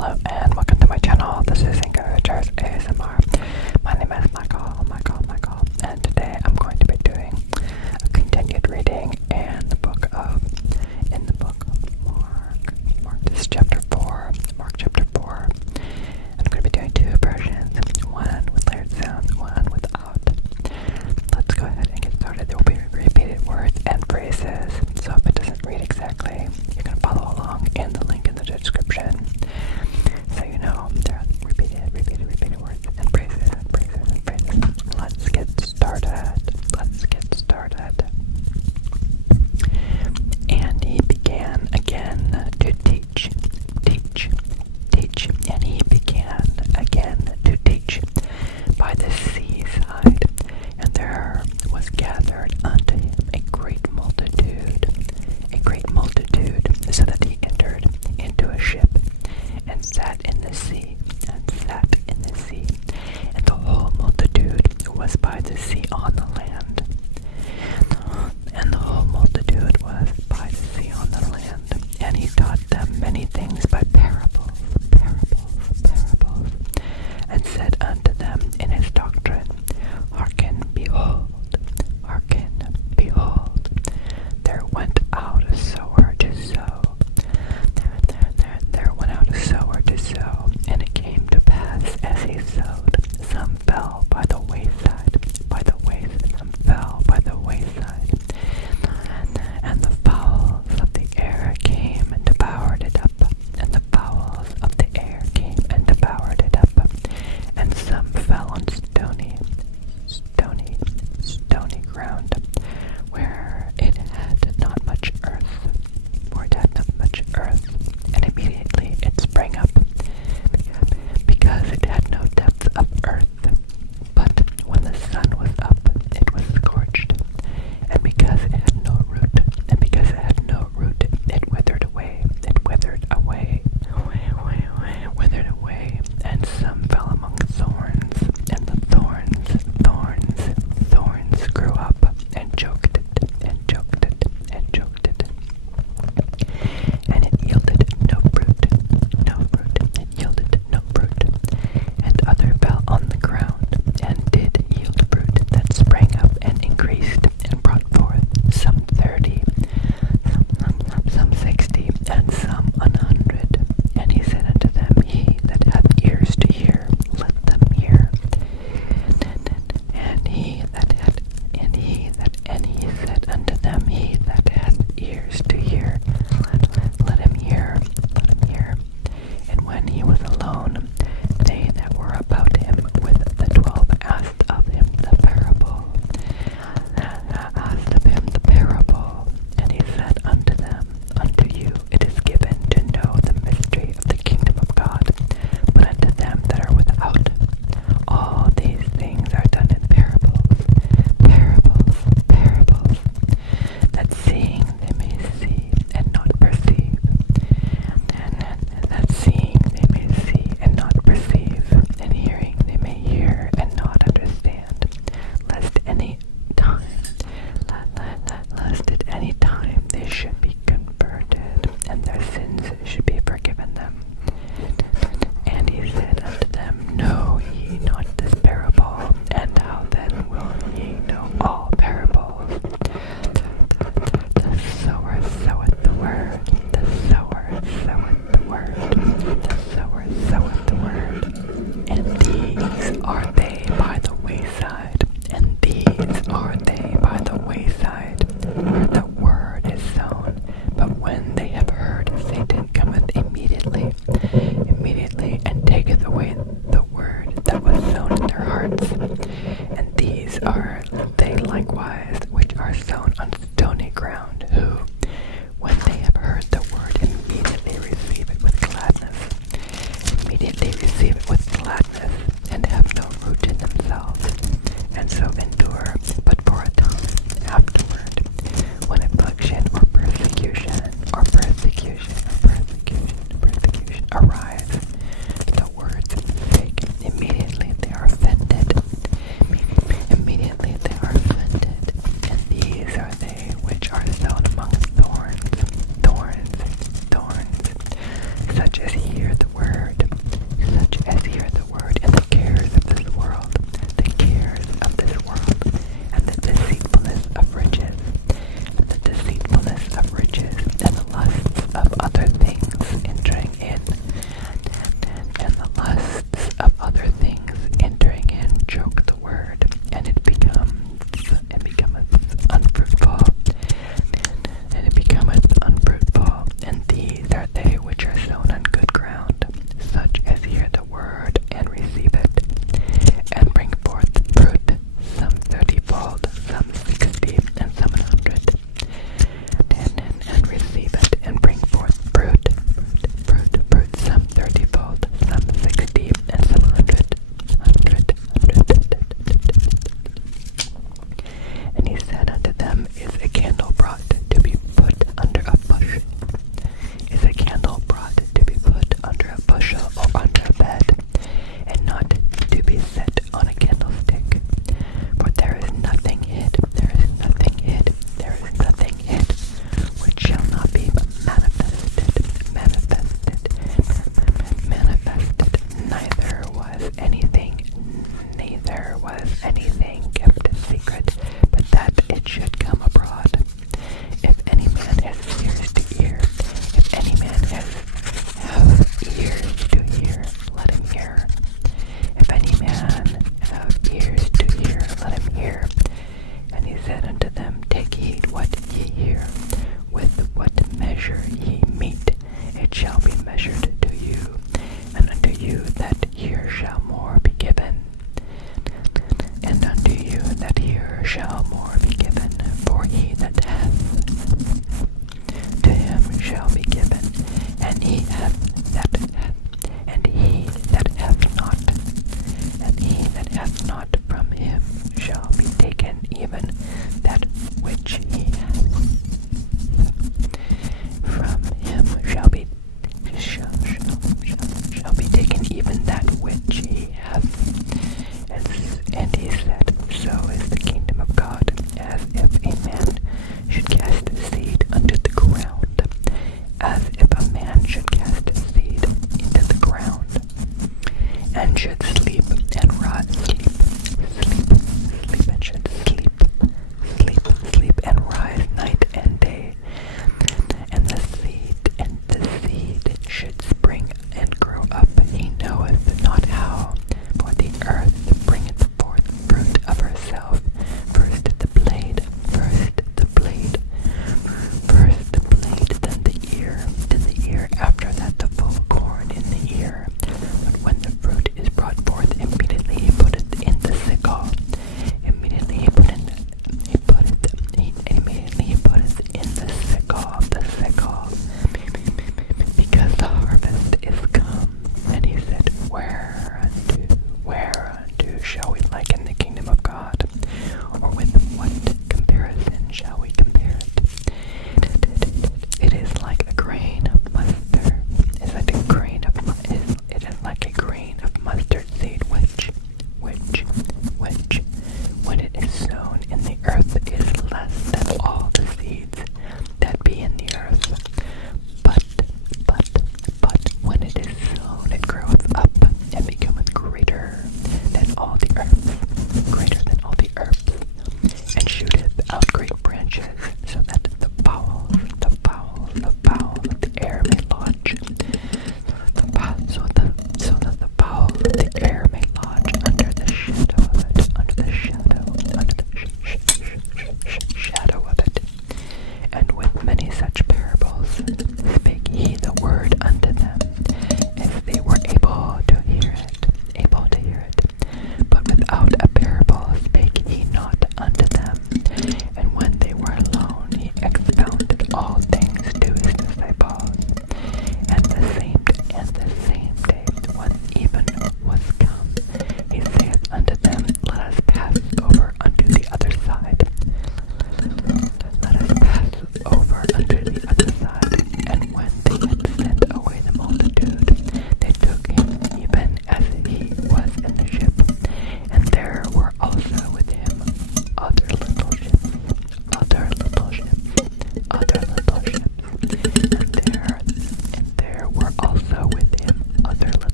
Hello and welcome to my channel. This is Encouragers ASMR. My name is Michael, and today I'm going to be doing a continued reading in the book of Mark. This is chapter 4. Mark chapter 4. And I'm going to be doing two versions, one with layered sounds, one without. Let's go ahead and get started. There will be repeated words and phrases, so if it doesn't read exactly, you're going to follow along in the link in the description. So you know there are repeated words and phrases. Let's get started. And he began again to teach. And he began again to teach by the seaside. And there was gathered unto him a great multitude, so that he entered into a ship and sat in the sea, and the whole multitude was by the sea on the land. And he taught them many things by parables, and said unto them in his doctrine, Hearken, behold, there went out a sower to sow. There went out a sower to sow, and it came to pass as he sowed, some fell by the wayside, some fell by the wayside, and the fowls of the air came and devoured it up, and some fell on stony ground, where it had not much earth, and immediately it sprang up, because it had no depth of earth. But when the sun was up, it was scorched, and because it had no root, it withered away, and some fell among thorns, and the thorns grew up and choked it, and it yielded no fruit, and other fell on the ground, and did yield fruit that sprang up and increased, and brought forth some 30, some 60, and some 100. And he said unto them, He that hath ears to hear, let them hear. And he said unto them, He that hath ears to hear, let him hear. And when he was alone, they that were about him with the 12 asked of him the parable. And he said unto them, Unto you it is given to know the mystery of the kingdom of God, but unto them that are without, all these things are done in parables, that seeing they may see and not perceive, and that seeing they may see and not should